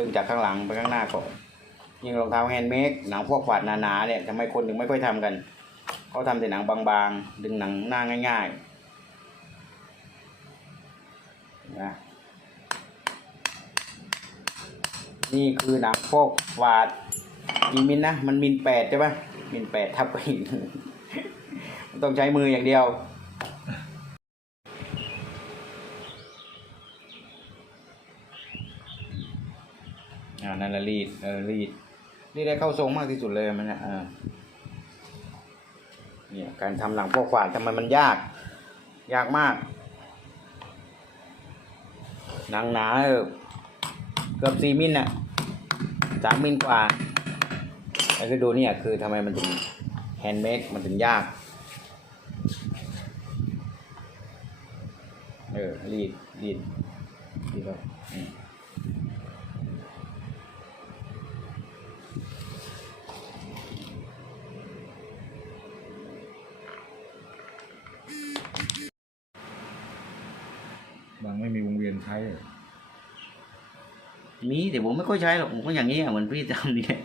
ดึงจากข้างหลังไปข้างหน้าก่อนยิ่งรองเท้าแฮนด์เมดหนังพวกฝาดหนาๆเนี่ยทำไมคนถึงไม่ค่อยทำกันเขาทำแต่หนังบางๆ ดึงหนังหน้าง่ายๆนะนี่คือหนังพวกฝาดกี่มิลนะมันมิลแปดใช่ปะมิลแปดทับไปต้องใช้มืออย่างเดียว อ่านั่นละรีดเออรีดรีดได้เข้าทรงมากที่สุดเลยมันเนี่ยอ่าเนี่ยการทำหลังพวกฝาดทำไมมันยาก ยากมาก หนังหนาเกือบสี่มิลน่ะสามมิลกว่าแล้วก็ดูเนี่ยคือทำไมมันถึงแฮนด์เมดมันถึงยาก เออรีดรีดรีดแล้ว บางไม่มีวงเวียนใช้มีแต่ผมไม่ค่อยใช้หรอกผมก็อย่างนี้เหมือนพี่ทำนี่แหละ